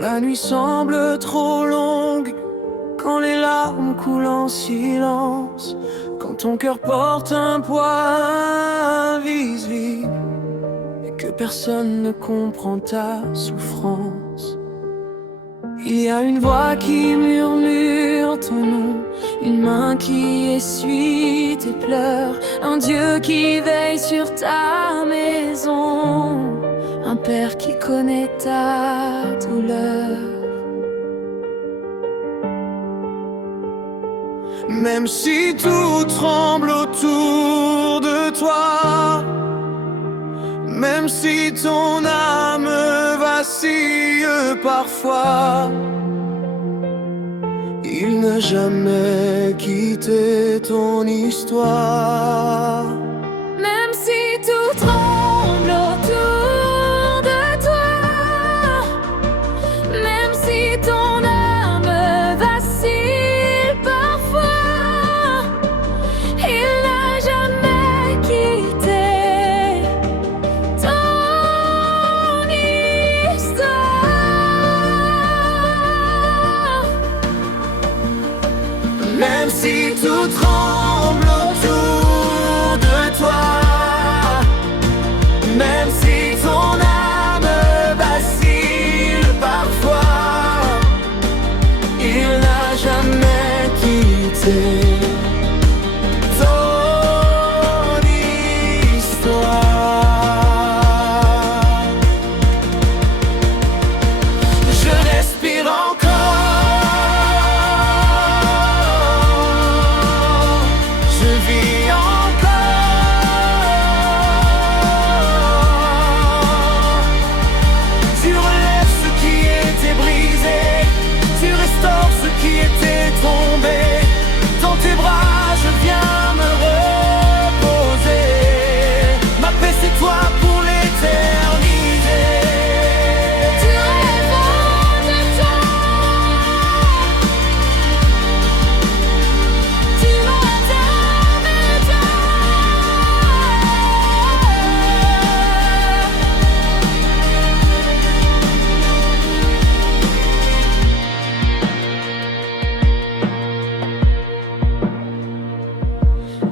la nuit semble trop longue, quand les larmes coulent en silence, quand ton cœur porte un poids invisible et que personne ne comprend ta souffrance. Il y a une voix qui murmure ton nom, une main qui essuie tes pleurs, un Dieu qui veille sur ta maison, un père qui connaît ta douleur. Même si tout tremble autour de toi, même si ton âme vacille parfois, il n'a jamais quitté ton histoire. Même si tout tremble autour de toi, même si ton âme vacille parfois, il n'a jamais quitté ton histoire. Même si tout tremble autour de toi, même si ton âme vacille parfois, il n'a jamais quitté ton histoire. Je respire encore, je vis encore. Tu relèves ce qui était brisé, tu restaures ce qui était tombé. Dans tes bras je viens me reposer. Ma paix c'est toi pour l'éternité. Tu relèves de toi, tu m'attends de toi.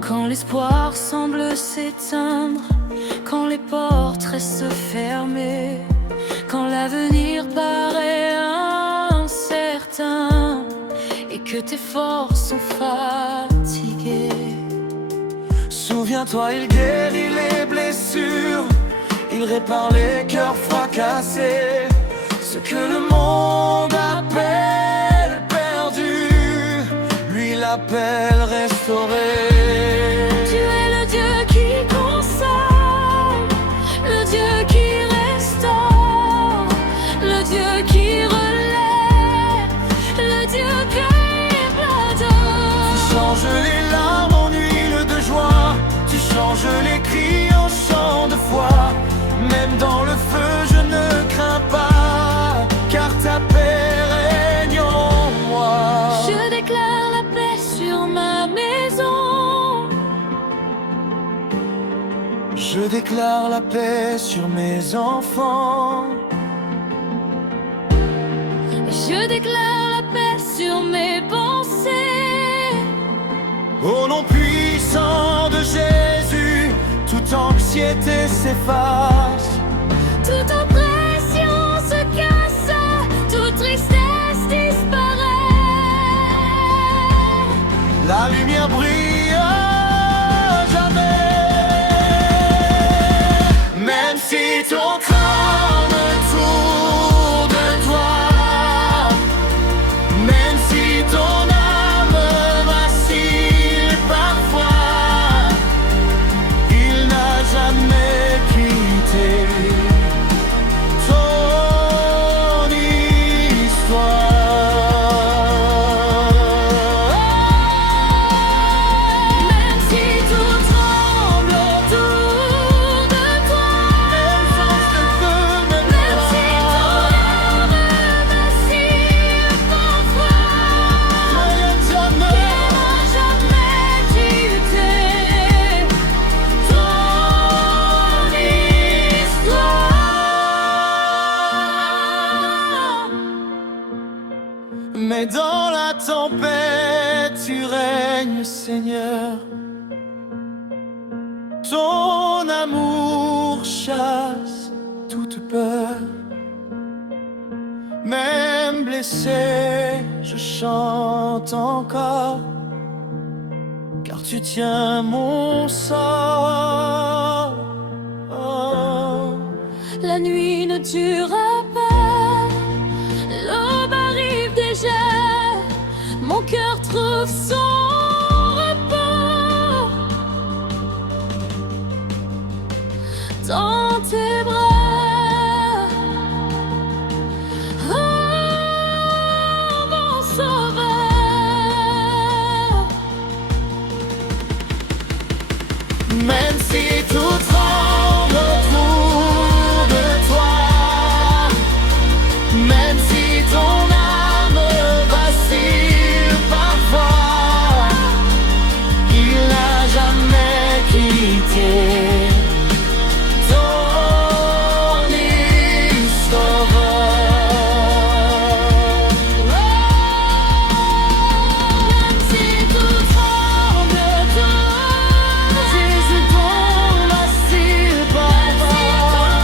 Quand l'espoir semble s'éteindre, quand les portes restent fermées, quand l'avenir paraît incertain et que tes forces sont fatiguées, souviens-toi, il guérit les blessures, il répare les cœurs fracassés. Ce que le monde appelle perdu, lui l'appelle restauré. Tu es le Dieu qui console, le Dieu qui restaure, le Dieu qui relève, le Dieu qui pardonne. Tu changes les larmes en huile de joie, tu changes les cris en chant de foi. Même dans le feu je ne crains pas, car ta paix règne en moi. Je déclare la paix sur ma maison, je déclare la paix sur mes enfants, je déclare la paix sur mes pensées. Au nom puissant de Jésus, toute anxiété s'efface, toute oppression se casse, toute tristesse disparaît. La lumière brille à jamais. Même si ton tremble autour de toi, même si ton âme vacille parfois, il n'a jamais quitté Mais dans la tempête, tu règnes, Seigneur. Ton amour chasse toute peur. Même blessé, je chante encore, car tu tiens mon sort. La nuit ne durera pas, l'aube arrive déjà, mon cœur trouve son repos dans tes bras. Oh, mon sauveur. Même si tout tremble autour de toi, même si ton âme vacille parfois, il n'a jamais quitté ton histoire. Même si tout tremble autour, Jésus, ton vacille parfois,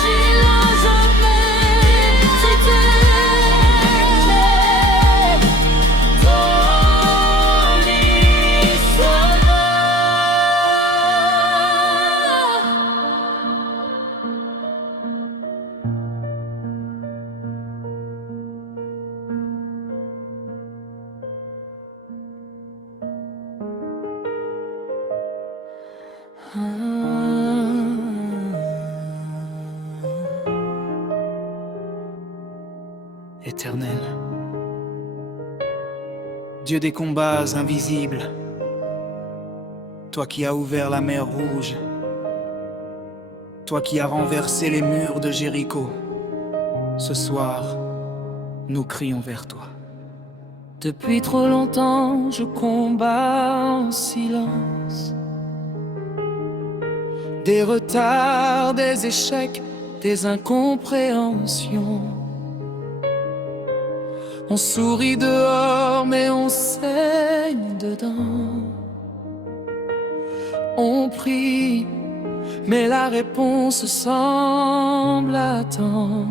s'il n'a jamais quitté ton Éternel, Dieu des combats invisibles, toi qui as ouvert la mer Rouge, toi qui as renversé les murs de Jéricho, ce soir, nous crions vers toi. depuis trop longtemps, je combats en silence. Des retards, des échecs, des incompréhensions. On sourit dehors, mais on saigne dedans. On prie, mais la réponse semble attendre.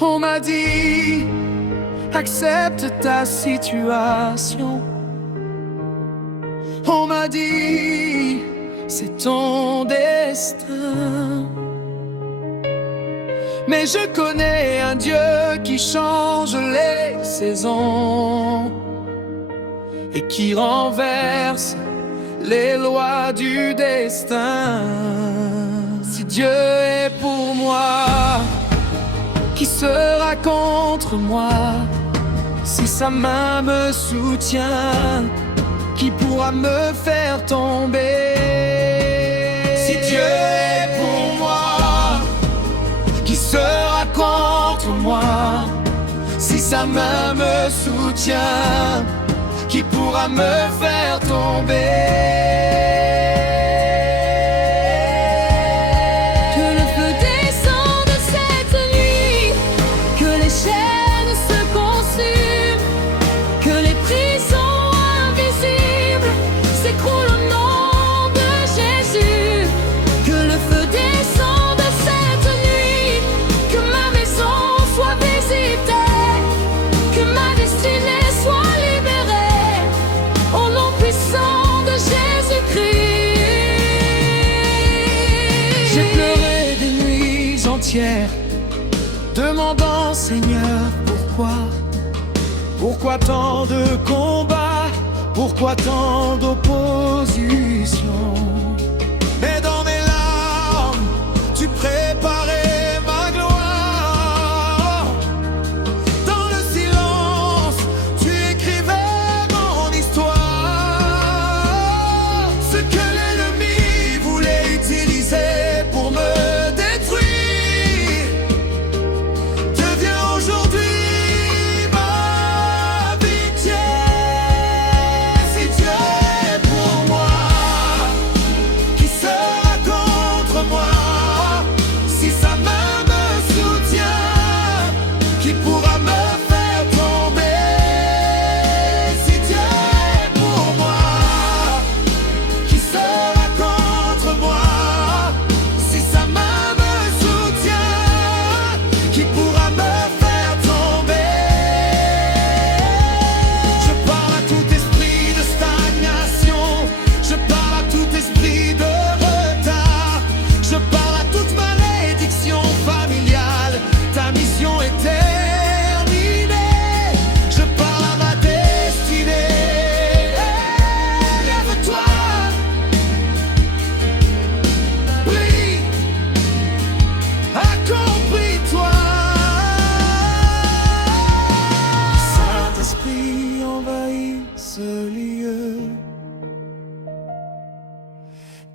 On m'a dit, accepte ta situation. On m'a dit, c'est ton destin. Mais je connais un Dieu qui change les saisons et qui renverse les lois du destin. Si Dieu est pour moi, qui sera contre moi? Si sa main me soutient, qui pourra me faire tomber? Si Dieu est pour moi, qui sera contre moi? Si sa main me soutient, qui pourra me faire tomber? Que le feu descende cette nuit, que les chaînes se consument, que les prisons invisibles s'écroulent au nom de Jésus. Que le feu descende cette nuit, que ma maison soit visitée, que ma destinée soit libérée, au nom puissant de Jésus-Christ. J'ai pleuré des nuits entières, demandant Seigneur pourquoi? Pourquoi tant de combats? Pourquoi tant d'opposition? Mais dans mes larmes, tu préparais ma gloire. Dans le silence, tu écrivais mon histoire. Ce que l'ennemi voulait utiliser pour me détruire devient aujourd'hui ma victoire. Si Dieu est pour moi, qui sera contre moi? Si sa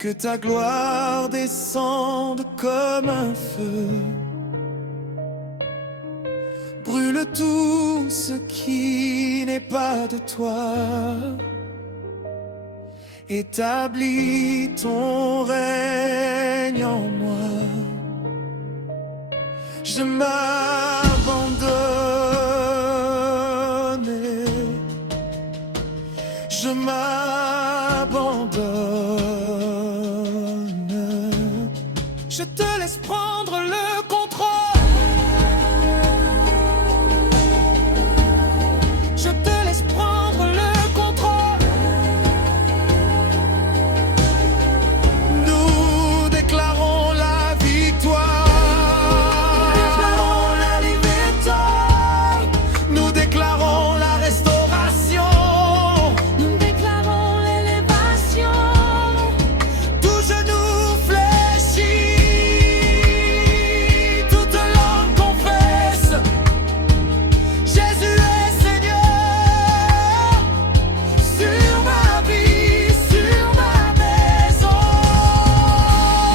que ta gloire descende comme un feu. Brûle tout ce qui n'est pas de toi. Établis ton règne en moi. Je m'abandonne. Je m'abandonne. Je te laisse prendre le contrôle. Je te laisse prendre le contrôle. Nous déclarons la victoire. Nous déclarons la restauration. Nous déclarons l'élévation. Tout genou fléchit, toute langue confesse. Jésus est Seigneur sur ma vie, sur ma maison.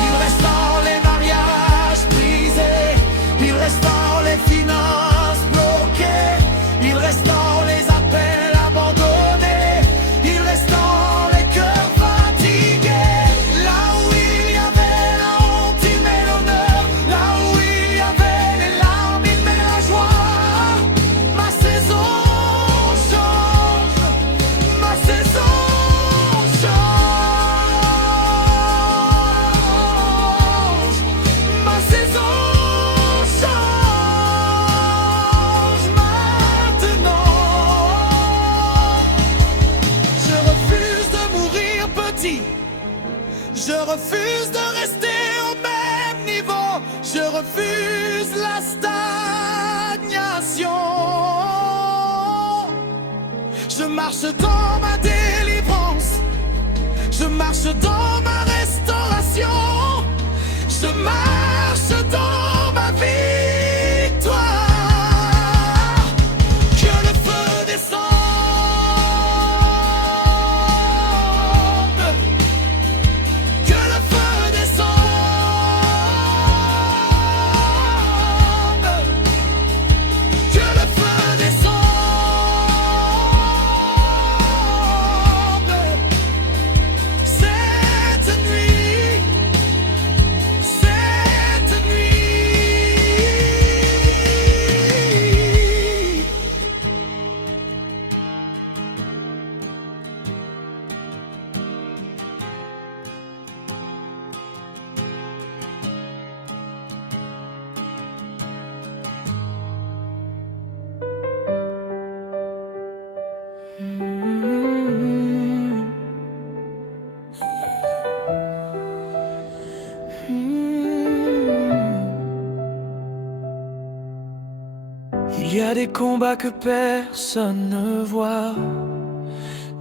Il restaure les mariages brisés. Il restaure les finances bloquées. Il restaure les appels abandonnés. Il restaure les cœurs fatigués. Là où il y avait la honte, il met l'honneur. Là où il y avait les larmes, il met la joie. Ma saison change. Ma saison change. Ma saison change maintenant. Je refuse de mourir petit. Je refuse de rester au même niveau. Je refuse la stagnation. Je marche dans ma délivrance. Je marche dans ma restauration. Je marche dans ma victoire. Que le feu descende. Que le feu descende. Que le feu descende. Cette nuit. Cette nuit. Il y a des combats que personne ne voit,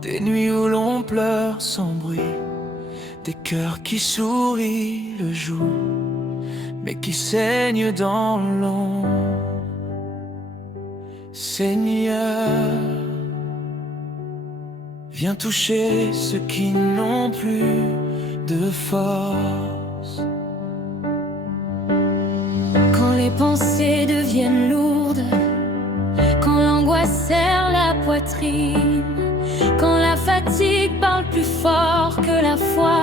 des nuits où l'on pleure sans bruit, des cœurs qui sourient le jour, mais qui saignent dans l'ombre. Seigneur, viens toucher ceux qui n'ont plus de force. Quand les pensées deviennent lourdes, quand l'angoisse serre la poitrine, quand la fatigue parle plus fort que la foi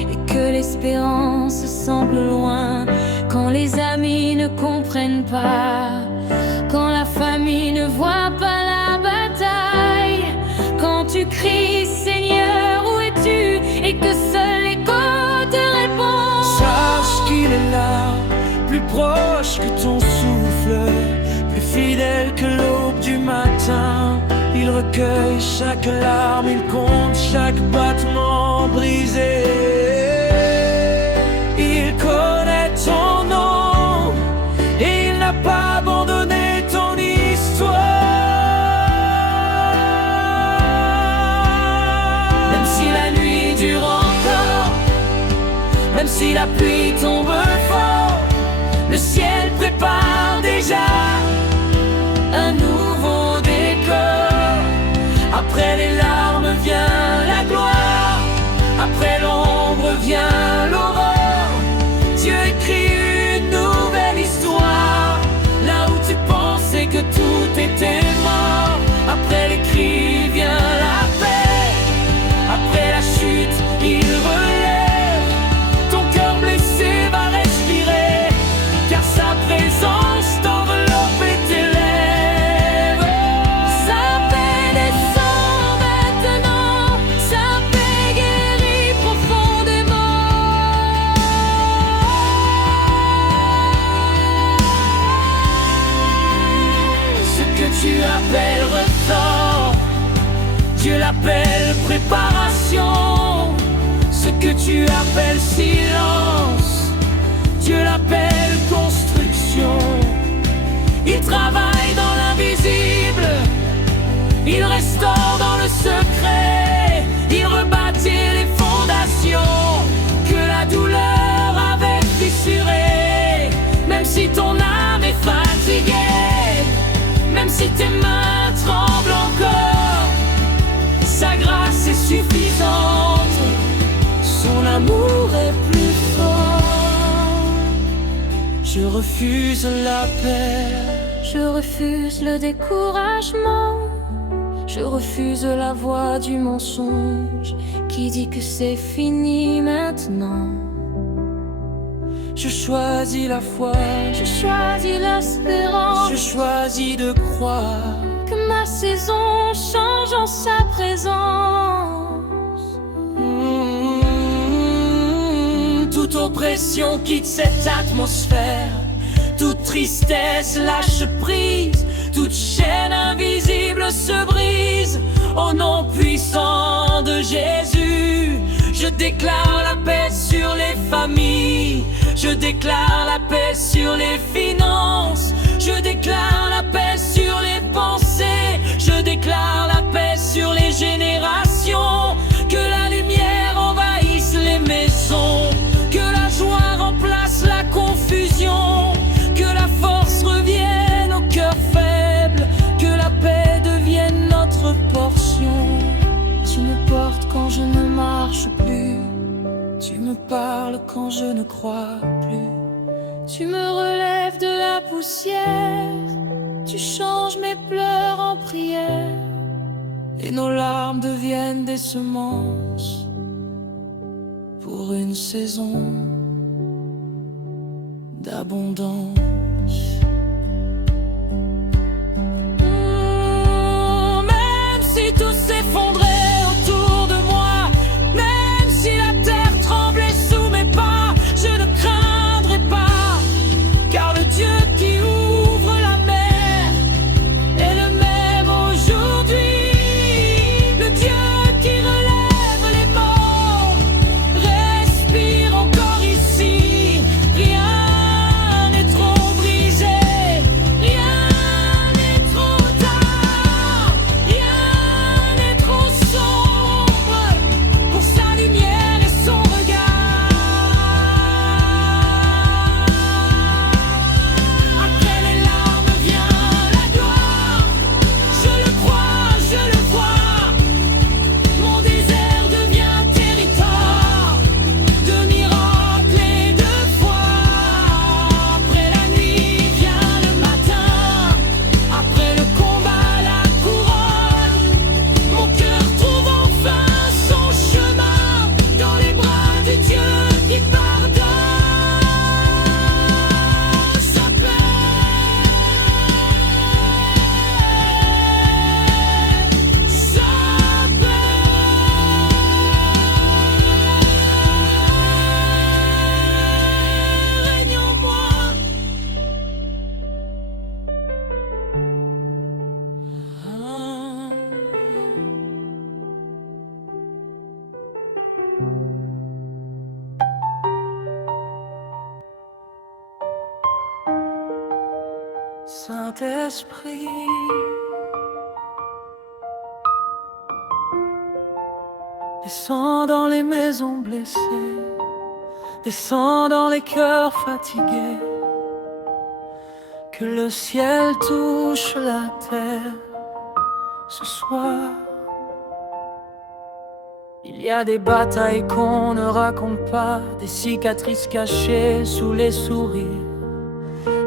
et que l'espérance semble loin, quand les amis ne comprennent pas, quand la famille ne voit pas la bataille, quand tu cries Seigneur où es-tu et que seul l'écho te répond. Sache qu'il est là, plus proche que ton souffle, plus fidèle que l'aube du matin. Il recueille chaque larme, il compte chaque battement brisé. Il connaît ton nom et il n'a pas abandonné ton histoire. Même si la nuit dure encore, même si la pluie tombe fort, le ciel prépare déjà un nouveau décor. Après les larmes vient la gloire, après l'ombre vient tu appelles retard, Dieu l'appelle préparation. Ce que tu appelles silence, Dieu l'appelle construction. Il travaille dans l'invisible, il restaure dans le secret, il rebâtit les fondations que la douleur avait fissurées. Même si ton âme est fatiguée, même si tes mains tremblent encore, sa grâce est suffisante, son amour est plus fort. Je refuse la paix, Je refuse le découragement, je refuse la voix du mensonge qui dit que c'est fini maintenant. je choisis la foi, Je choisis l'espérance, je choisis de croire que ma saison change en sa présence. Toute oppression quitte cette atmosphère, toute tristesse lâche prise, toute chaîne invisible se brise. Au nom puissant de Jésus, je déclare la paix sur les familles, je déclare la paix sur les finances, je déclare la paix sur les pensées, je déclare la paix sur les générations. Que la lumière envahisse les maisons, que la joie remplace la confusion, que la force revienne au cœur faible, que la paix devienne notre portion. Tu me portes quand je ne marche plus, Tu me parles quand je ne crois plus, tu me relèves de la poussière, tu changes mes pleurs en prière. et nos larmes deviennent des semences pour une saison d'abondance. Même si tout s'effondrait autour de moi, même si la terre tremblait sous mes pas, je ne craindrai pas, car le Dieu qui ouvre la mer est le même aujourd'hui. Le Dieu qui relève les morts respire encore ici. Rien n'est trop brisé, rien n'est trop tard, rien n'est trop sombre pour sa lumière et son regard. Après les larmes vient la gloire, je le crois, je le vois. Mon désert devient territoire de miracles et de foi. Après la nuit vient le matin, après le combat la couronne. Mon cœur trouve enfin son chemin dans les bras du Dieu qui pardonne. Sa paix règne en moi. Saint-Esprit, descends dans les maisons blessées, descends dans les cœurs fatigués, que le ciel touche la terre ce soir. Il y a des batailles qu'on ne raconte pas, des cicatrices cachées sous les sourires,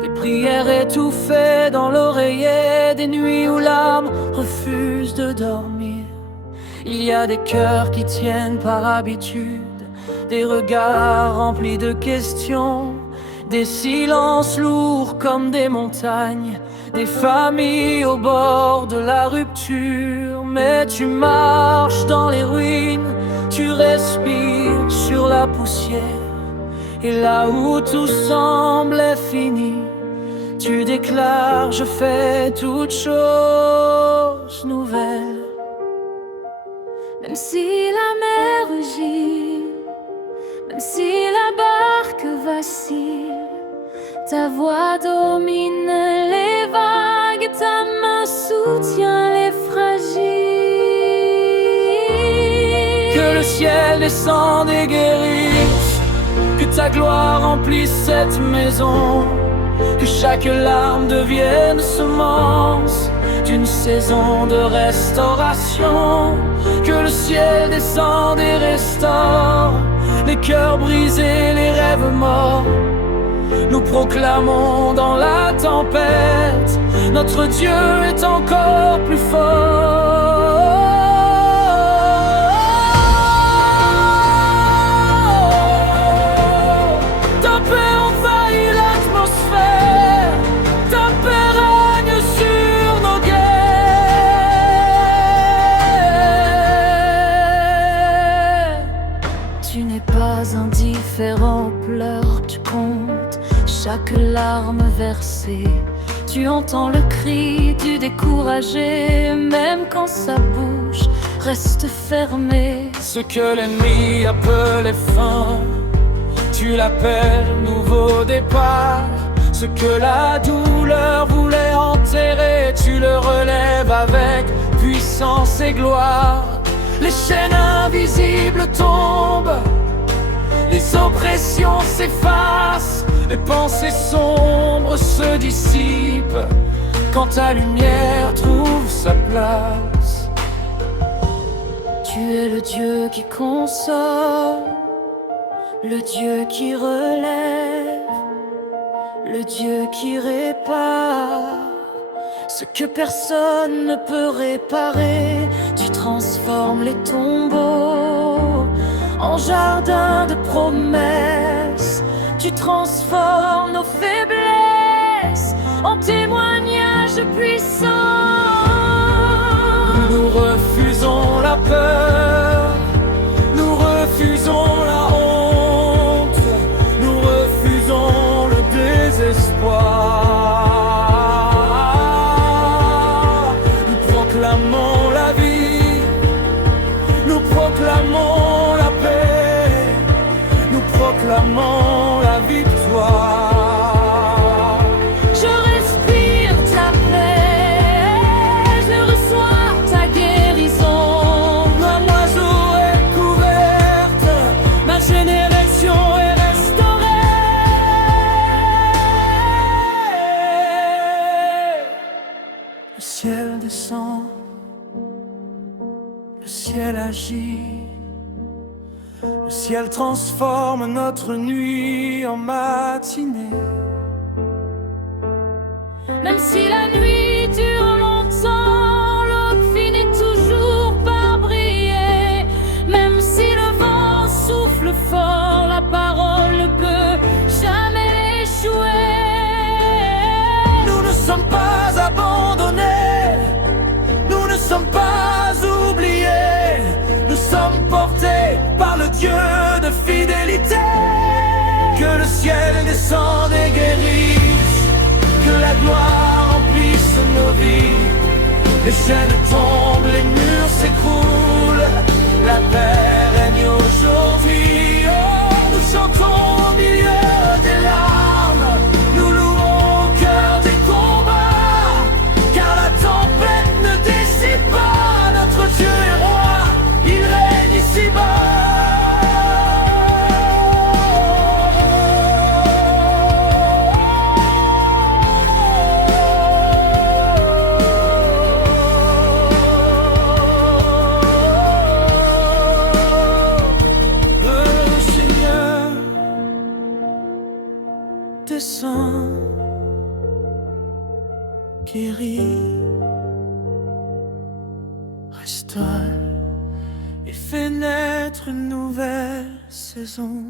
des prières étouffées dans l'oreiller, des nuits où l'âme refuse de dormir. Il y a des cœurs qui tiennent par habitude, des regards remplis de questions, des silences lourds comme des montagnes, des familles au bord de la rupture. Mais tu marches dans les ruines, tu respires sur la poussière, et là où tout semblait fini, Tu déclares, je fais toute chose nouvelle. Même si la mer rugit, même si la barque vacille, ta voix domine les vagues, ta main soutient les fragiles. Que le ciel descende et guérisse, que ta gloire remplisse cette maison, que chaque larme devienne semence d'une saison de restauration. Que le ciel descende et restaure les cœurs brisés, les rêves morts. Nous proclamons dans la tempête, notre Dieu est encore plus fort. Ta paix envahit l'atmosphère, ta paix règne sur nos guerres. Tu n'es pas indifférent aux pleurs, tu comptes chaque larme versée. Tu entends le cri du découragé, même quand sa bouche reste fermée. Ce que l'ennemi appelait fin, tu l'appelles nouveau départ. Ce que la douleur voulait enterrer, tu le relèves avec puissance et gloire. Les chaînes invisibles tombent, les oppressions s'effacent, les pensées sombres se dissipent quand ta lumière trouve sa place. Tu es le Dieu qui console, le Dieu qui relève, le Dieu qui répare ce que personne ne peut réparer. Tu transformes les tombeaux en jardin de promesses. Tu transformes nos faiblesses en témoignages puissants. Nous refusons la peur, nous refusons la honte, nous refusons le désespoir. Nous proclamons la vie, nous proclamons la paix, nous proclamons la victoire. Je respire ta paix, je reçois ta guérison. Ma oiseau est couverte, ma génération est restaurée. Le ciel descend, le ciel agit. Le ciel transforme notre nuit en matinée. Même si la nuit dure longtemps, l'aube finit toujours par briller. Même si le vent souffle fort, la parole ne peut jamais échouer. Nous ne sommes pas abandonnés, nous ne sommes pas oubliés. Nous sommes portés par le Dieu de fidélité. Que le ciel descende et guérisse, que la gloire remplisse nos vies. Les chaînes tombent, les murs s'écroulent, la paix règne aujourd'hui. Oh, nous chantons au milieu des larmes, nous louons au cœur des combats, car la tempête ne décide pas. Notre Dieu est roi, il règne ici-bas. Descends, guéris, restaure et fais naître une nouvelle saison.